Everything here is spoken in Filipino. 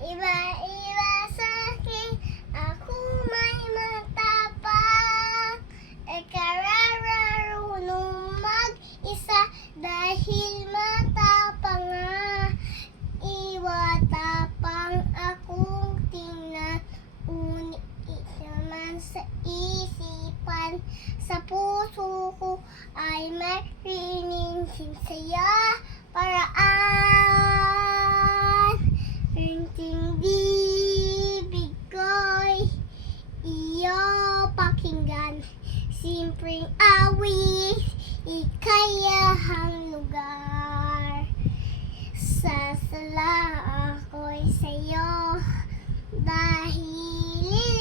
Iba-iba sa'kin, ako may matapang. Kararunong mag-isa dahil matapang nga. Iwatapang akong tingnan, unit naman sa isipan. Sa puso ko ay marinig sinsaya paraan. Rinting bibig ko'y iyo pakinggan. Simpleng awit, ikayahang lugar. Sasala ako'y sa'yo dahil